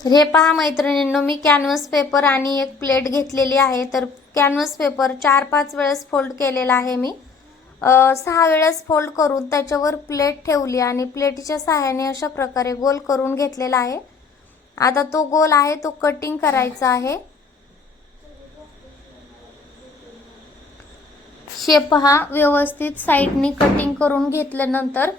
तर हे पहा मैत्रिणींनो, मी कॅनव्हास पेपर आणि एक प्लेट घेतलेली आहे। तर कॅनव्हास पेपर 4-5 वेळेस फोल्ड केलेला आहे मी। 6 वेळेस फोल्ड करून त्याच्यावर प्लेट ठेवली आणि प्लेटच्या सहाय्याने अशा प्रकारे गोल करून घेतलेला आहे। आता तो गोल आहे तो कटिंग करायचा आहे। शेप हा व्यवस्थित साइडनी कटिंग करून घेतल्यानंतर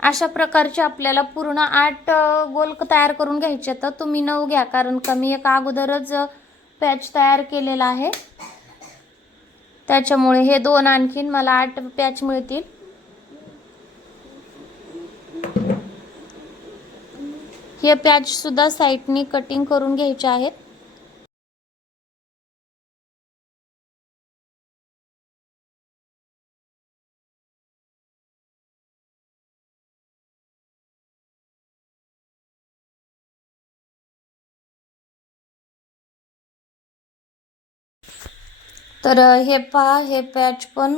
अशा प्रकारचे आपल्याला पूर्ण 8 गोल तयार करून घ्यायचे। तर तुम्ही 9 घ्या, कारण कमी एक अगोदरच पॅच तयार केलेला आहे, त्याच्यामुळे हे 2 आणखीन मला 8 पॅच मिळतील। हे पॅच सुद्धा साइडनी कटिंग करून घ्यायचे आहेत। तर हे पहा, हे पॅच पण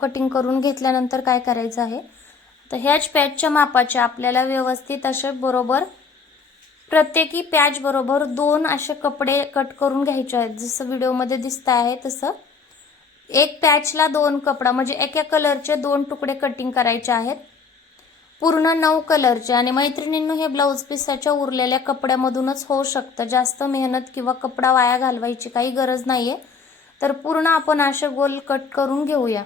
कटिंग करून घेतल्यानंतर काय करायचं आहे, तर ह्याच पॅचच्या मापाचे आपल्याला व्यवस्थित असे बरोबर प्रत्येकी पॅच बरोबर 2 असे कपडे कट करून घ्यायचे आहेत। जसं व्हिडिओमध्ये दिसत आहे तसं एक पॅचला 2 कपडा म्हणजे एका कलरचे 2 तुकडे कटिंग करायचे आहेत, पूर्ण 9 कलरचे। आणि मैत्रिणींनो, हे ब्लाउज पीसच्या उरलेल्या कपड्यामधूनच होऊ शकतं, जास्त मेहनत किंवा कपडा वाया घालवायची काही गरज नाहीये। तर पूर्ण आपण असे गोल कट करून घेऊया।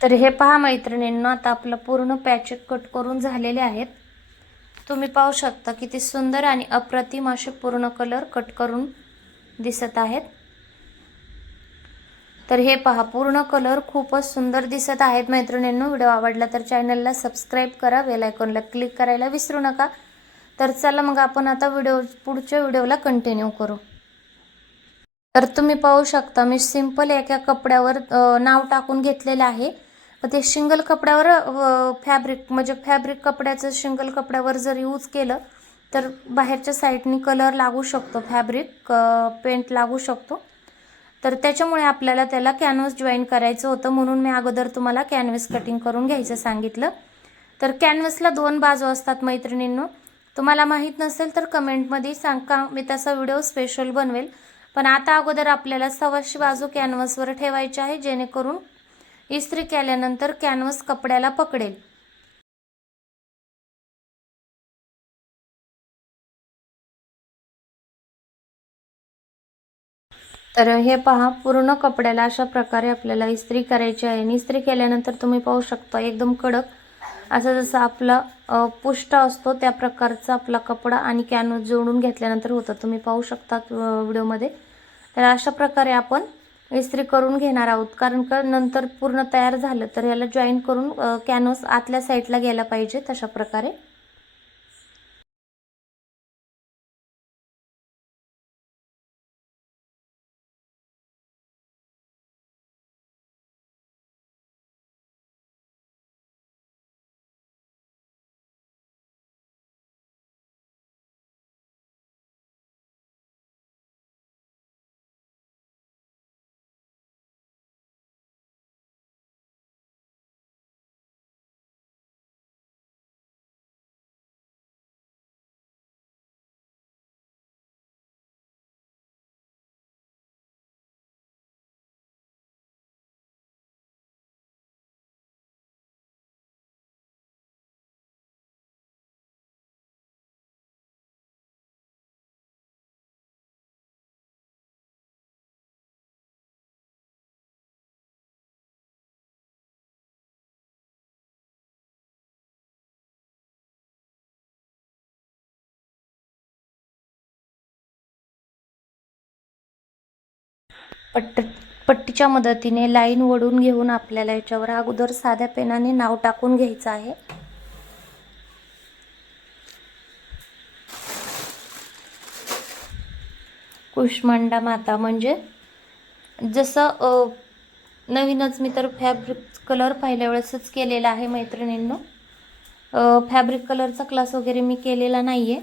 तर हे पहा मैत्रिणींनो, आता आपलं पूर्ण पॅच कट करून झालेले आहेत। तुम्ही पाहू शकता किती सुंदर आणि अप्रतिम असे पूर्ण कलर कट करून दिसत आहेत। तर हे पहा, पूर्ण कलर खूपच सुंदर दिसत आहेत मैत्रिणींनो। व्हिडिओ आवडला तर चॅनलला सबस्क्राइब करा, बेल आयकॉनला क्लिक करायला विसरू नका। तर चला मग आपण आता पुढच्या व्हिडिओला कंटिन्यू करू। तर तुम्ही पाहू शकता, मी सिंपल एका कपड्यावर नाव टाकून घेतलेले आहे। ते सिंगल कपड्यावर फॅब्रिक म्हणजे फॅब्रिक कपड्याचं सिंगल कपड्यावर जर यूज केलं तर बाहेरच्या साइडनी कलर लागू शकतो, फॅब्रिक पेंट लागू शकतो। तर त्याच्यामुळे आपल्याला त्याला कॅनव्हास जॉईन करायचं होतं, म्हणून मी अगोदर तुम्हाला कॅनव्हास कटिंग करून घ्यायचं सांगितलं। तर कॅनव्हासला 2 बाजू असतात मैत्रिणींनो, तुम्हाला माहीत नसेल तर कमेंटमध्ये सांगा, मी तसा व्हिडिओ स्पेशल बनवेल। पण आता अगोदर आपल्याला सव्वाशी बाजू कॅनव्हासवर ठेवायची आहे, जेणेकरून इस्त्री केल्यानंतर कॅनव्हास कपड्याला पकडेल। तर हे पहा, पूर्ण कपड्याला अशा प्रकारे आपल्याला इस्त्री करायची आहे। आणि इस्त्री केल्यानंतर तुम्ही पाहू शकता एकदम कडक असं जसं आपला पुष्ट असतो त्या प्रकारचा आपला कपडा आणि कॅनव्हास जोडून घेतल्यानंतर होतं, तुम्ही पाहू शकता व्हिडिओमध्ये। तर अशा प्रकारे आपण इस्त्री करून घेणार आहोत, कारण का नंतर पूर्ण तयार झालं तर याला जॉईन करून कॅनव्हास आतल्या साईडला गेला पाहिजे, तशा प्रकारे। पट्टीच्या मदतीने लाईन ओढून घेऊन आपल्याला याच्यावर अगोदर साध्या पेनाने नाव टाकून घ्यायचं आहे. कुष्मांडा माता म्हणजे जसं नवीनच मी तर फॅब्रिक कलर पहिल्या वेळेसच केलेला आहे मैत्रिणींनो. फॅब्रिक कलरचा क्लास वगैरे मी केलेला नाही आहे.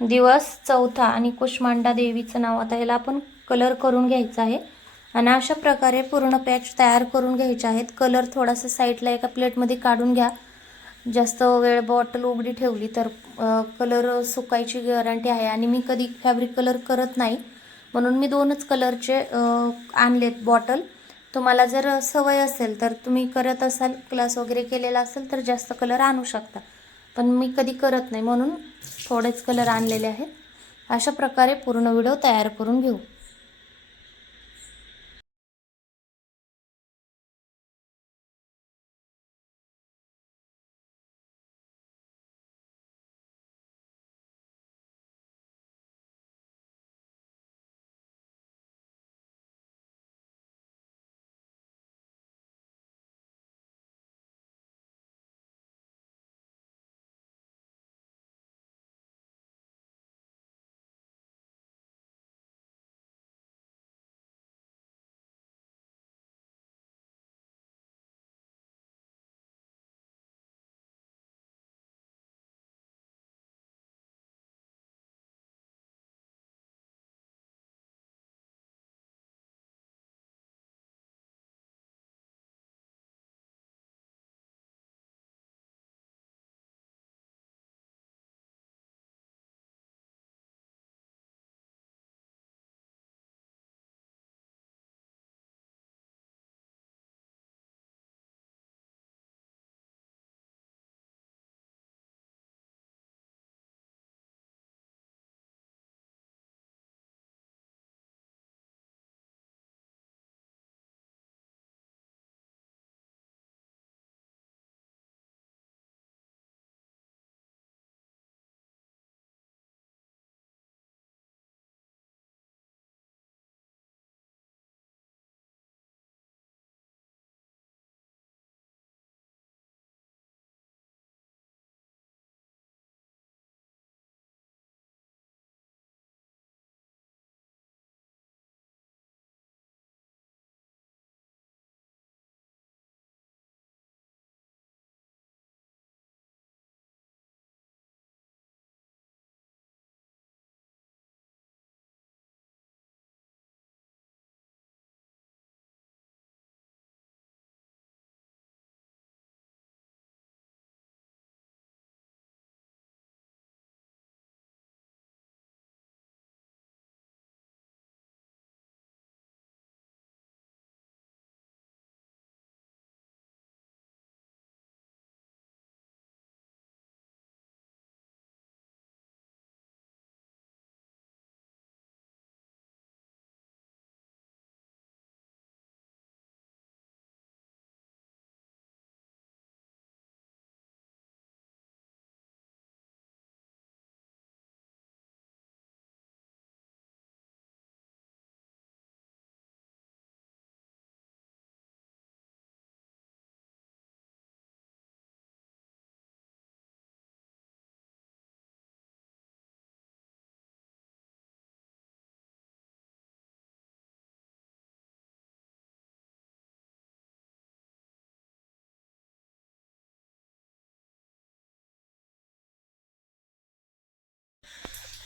दिवस चौथा आणि कुष्मांडा देवीचं नाव. आता याला आपण कलर करून घ्यायचा आहे आणि अशा प्रकारे पूर्ण पॅच तयार करून घ्यायचे आहेत. कलर थोडासा साईडला एका प्लेटमध्ये काढून घ्या. जास्त वेळ बॉटल उघडी ठेवली तर कलर सुकायची गॅरंटी आहे आणि मी कधी फॅब्रिक कलर करत नाही म्हणून मी 2च कलरचे आणलेत बॉटल. तुम्हाला जर सवय असेल तर तुम्ही करत असाल, क्लास वगैरे केलेला असेल तर जास्त कलर आणू शकता, पण मी कधी करत नाही म्हणून थोडेच कलर आणलेले आहेत. अशा प्रकारे पूर्ण व्हिडिओ तयार करून घेऊ.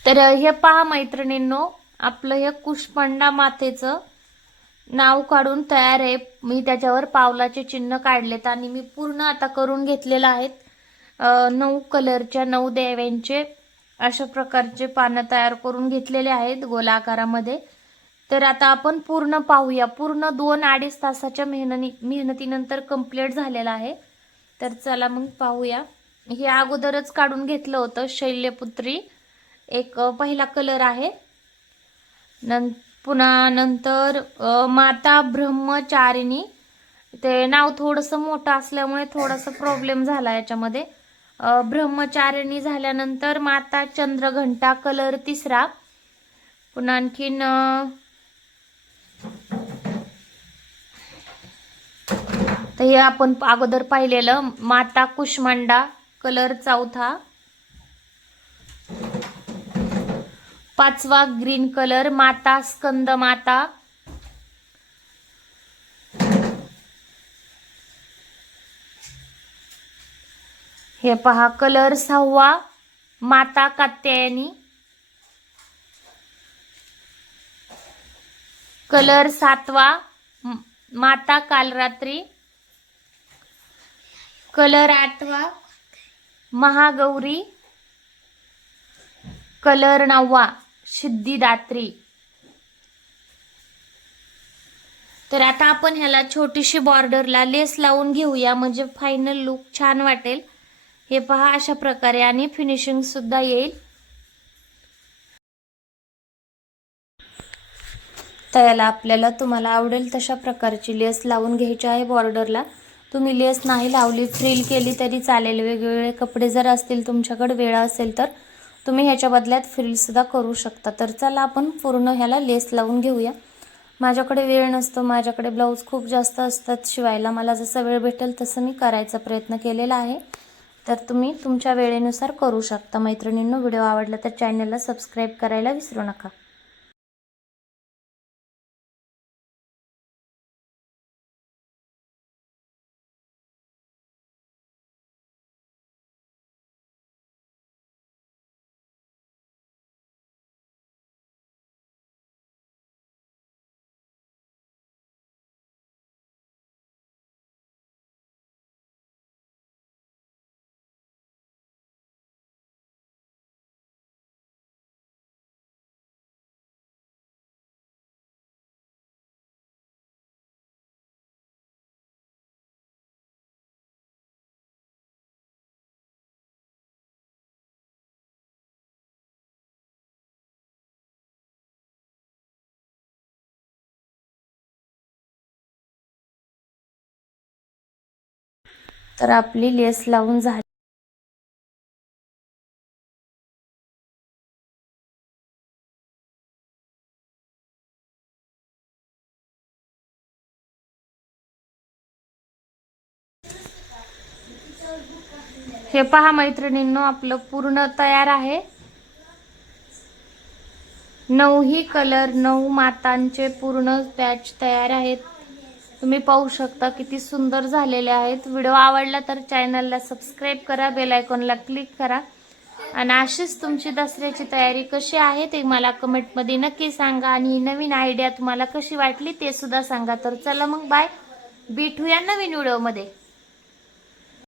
तर हे पहा मैत्रिणींनो, आपलं हे कुष्मांडा मातेचं नाव काढून तयार आहे. मी त्याच्यावर पावलाचे चिन्ह काढलेत आणि मी पूर्ण आता करून घेतलेलं आहेत. 9 कलरच्या 9 देव्यांचे अशा प्रकारचे पानं तयार करून घेतलेले आहेत गोलाकारामध्ये. तर आता आपण पूर्ण पाहूया. पूर्ण 2-2.5 तासाच्या मेहनतीनंतर कंप्लीट झालेला आहे. तर चला मग पाहूया. हे अगोदरच काढून घेतलं होतं. शैल्यपुत्री एक पहिला कलर आहे. पुन्हा नंतर माता ब्रह्मचारिणी, ते नाव थोडंसं मोठं असल्यामुळे थोडासा प्रॉब्लेम झाला याच्यामध्ये. ब्रह्मचारिणी झाल्यानंतर माता चंद्रघंटा कलर तिसरा. पुन्हा आणखीन तर हे आपण अगोदर पाहिलेलं माता कुष्मांडा कलर चौथा, 5वा ग्रीन कलर माता स्कंद माता, हे पहा कलर 6वा माता कात्यायनी, कलर 7वा माता कालरात्री, कलर 8वा महागौरी, कलर 9वा सिद्धिदात्री। तर आता आपण ह्याला छोटीशी बॉर्डरला लेस लावून घेऊया, म्हणजे फायनल लुक छान वाटेल। हे पहा अशा प्रकारे आणि फिनिशिंग सुद्धा येईल। तर याला आपल्याला तुम्हाला आवडेल तशा प्रकारची लेस लावून घ्यायची आहे बॉर्डरला। तुम्ही लेस नाही लावली, फ्रिल केली तरी चालेल। वेगवेगळे कपडे जर असतील तुमच्याकडे, वेळ असेल तर तुम्ही ह्याच्या बदल्यात फ्रिल सुद्धा करू शकता। तर चला आपण पूर्ण ह्याला लेस लावून घेऊया। माझ्याकडे वेळ नसतो, माझ्याकडे ब्लाऊज खूप जास्त असतात शिवायला। मला जसं वेळ भेटेल तसं मी करायचा प्रयत्न केलेला आहे। तर तुम्ही तुमच्या वेळेनुसार करू शकता। मैत्रिणींनो, व्हिडिओ आवडला तर चॅनलला सबस्क्राईब करायला विसरू नका। तर आपली लेस लावून झाली। हे पहा मैत्रिणींनो, आपलं पूर्ण तयार आहे। 9ही कलर 9 मातांचे पूर्ण पॅच तयार आहेत। तुम्ही पाहू शकता किती सुंदर झालेले आहेत। व्हिडिओ आवडला तर चॅनलला सबस्क्राईब करा, बेल आयकॉनला क्लिक करा आणि अशीच तुमची दसऱ्याची तयारी कशी आहे ते मला कमेंटमध्ये नक्की सांगा आणि ही नवीन आयडिया तुम्हाला कशी वाटली ते सुद्धा सांगा। तर चला मग बाय, भेटूया नवीन व्हिडिओमध्ये।